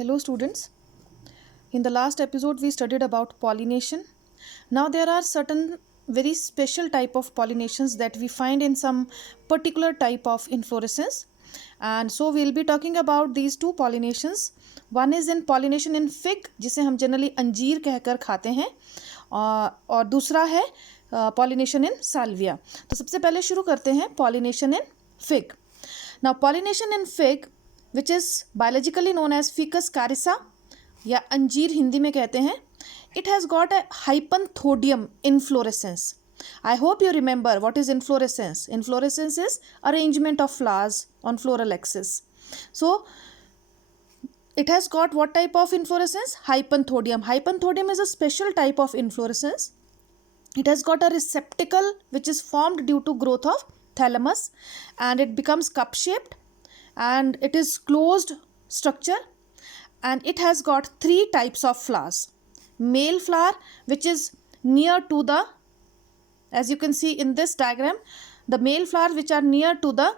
Hello students. In the last episode we studied about pollination. Now there are certain very special type of pollinations that we find in some particular type of inflorescence, and so we'll be talking about these two pollinations. One is in pollination in fig, जिसे हम generally अंजीर कहकर खाते हैं, और दूसरा है pollination in salvia. तो सबसे पहले शुरू करते हैं pollination in fig. Now pollination in fig, which is biologically known as ficus carissa या अंजीर हिंदी में कहते हैं, it has got a hypanthodium inflorescence. I hope you remember what is inflorescence. Inflorescence is arrangement of flowers on floral axis. So it has got what type of inflorescence? Hypanthodium. Hypanthodium is a special type of inflorescence. It has got a receptacle which is formed due to growth of thalamus, and it becomes cup shaped, and it is closed structure, and it has got three types of flowers. Male flower, which is near to the, as you can see in this diagram, the male flowers which are near to the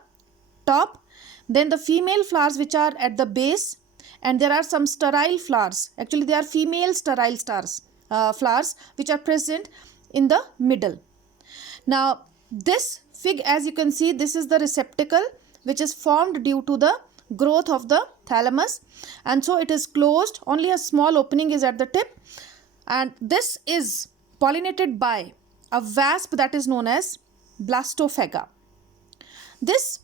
top, then the female flowers which are at the base, and there are some sterile flowers. Actually they are female sterile flowers which are present in the middle. Now this fig, as you can see, this is the receptacle which is formed due to the growth of the thalamus, and so it is closed, only a small opening is at the tip, and this is pollinated by a wasp that is known as blastophaga. This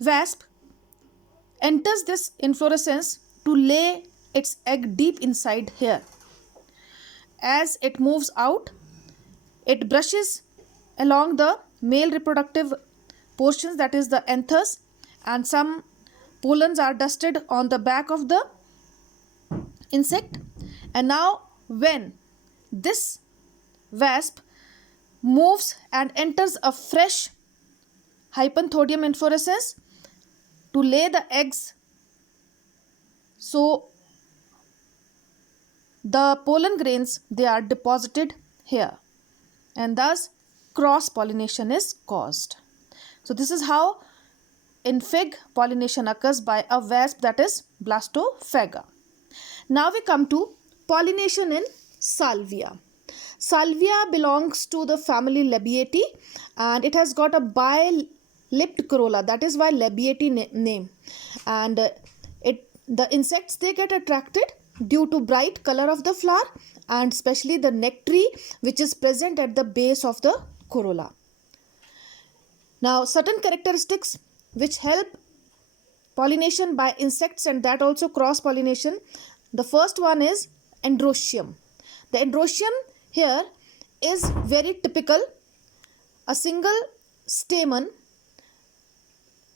wasp enters this inflorescence to lay its egg deep inside here. As it moves out, it brushes along the male reproductive portions, that is the anthers, and some pollens are dusted on the back of the insect. And now when this wasp moves and enters a fresh hypanthodium inflorescence to lay the eggs, so the pollen grains, they are deposited here, and thus cross pollination is caused. So this is how in fig pollination occurs by a wasp, that is blastophaga. Now we come to pollination in salvia. Salvia belongs to the family Labiatae, and it has got a bi-lipped corolla, that is why Labiatae name. And the insects, they get attracted due to bright color of the flower, and especially the nectary which is present at the base of the corolla. Now certain characteristics which help pollination by insects, and that also cross pollination. The first one is androecium. The androecium here is very typical. A single stamen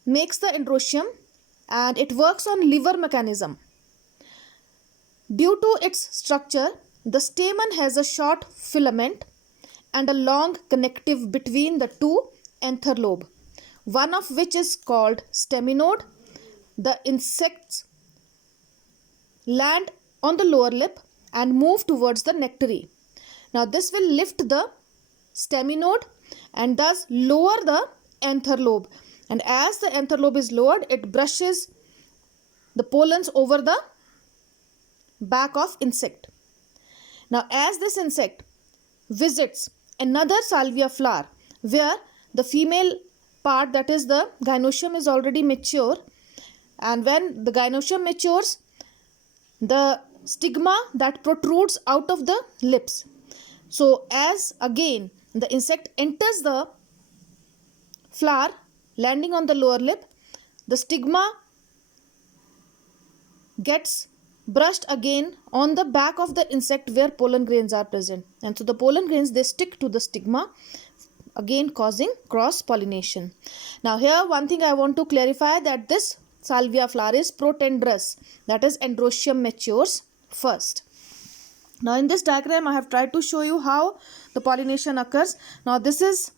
makes the androecium, and it works on lever mechanism. Due to its structure, the stamen has a short filament and a long connective between the two anther lobe, one of which is called staminode. The insects land on the lower lip and move towards the nectary. Now this will lift the staminode and thus lower the anther lobe, and as the anther lobe is lowered, it brushes the pollens over the back of insect. Now as this insect visits another salvia flower where the female part, that is the gynoecium, is already mature, and when the gynoecium matures, the stigma that protrudes out of the lips. So as again the insect enters the flower landing on the lower lip, the stigma gets brushed again on the back of the insect where pollen grains are present, and so the pollen grains, they stick to the stigma, again causing cross pollination. Now here one thing I want to clarify, that this salvia flower is protandrous, that is androecium matures first. Now in this diagram I have tried to show you how the pollination occurs. Now this is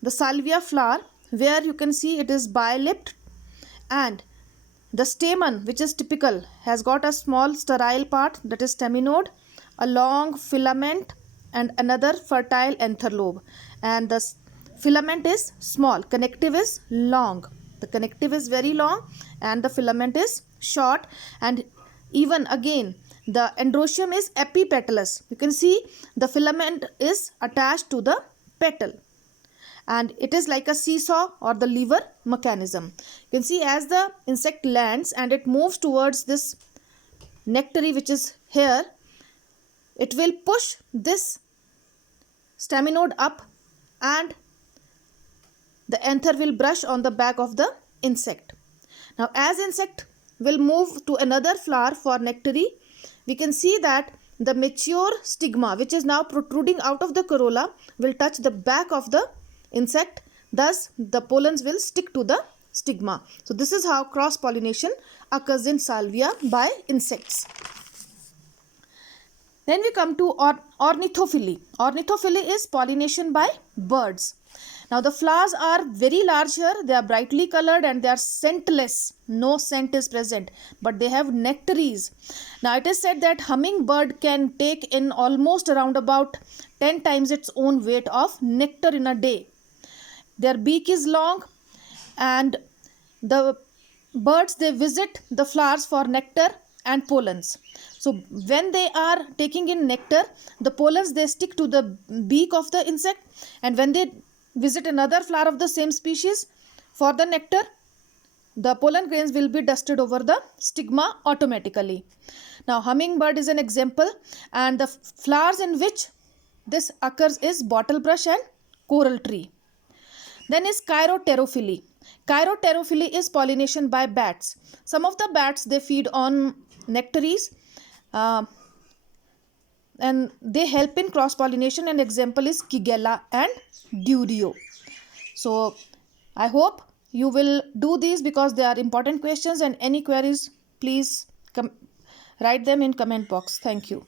the salvia flower where you can see it is bi-lipped, and the stamen, which is typical, has got a small sterile part, that is staminode, a long filament, and another fertile anther lobe, and the filament is small, connective is long. The The connective is very long and the filament is short, and even again the androecium is epipetalous. You can see the filament is attached to the petal and it is like a seesaw or the lever mechanism. You can see as the insect lands and it moves towards this nectary which is here, it will push this staminode up and the anther will brush on the back of the insect. Now as insect will move to another flower for nectary, we can see that the mature stigma which is now protruding out of the corolla will touch the back of the insect, thus the pollens will stick to the stigma. So this is how cross pollination occurs in salvia by insects. Then we come to ornithophyly. Ornithophyly is pollination by birds. Now the flowers are very large here, they are brightly colored and they are scentless. No scent is present, but they have nectaries. Now it is said that hummingbird can take in almost around about 10 times its own weight of nectar in a day. Their beak is long and the birds, they visit the flowers for nectar and pollens. So when they are taking in nectar, the pollens, they stick to the beak of the insect, and when they visit another flower of the same species for the nectar, the pollen grains will be dusted over the stigma automatically. Now hummingbird is an example, and the flowers in which this occurs is bottlebrush and coral tree. Then is chiropterophily. Chiropterophily is pollination by bats. Some of the bats, they feed on nectaries and they help in cross pollination. An example is Kigella and Durio. So I hope you will do these because they are important questions, and any queries please write them in comment box. Thank you.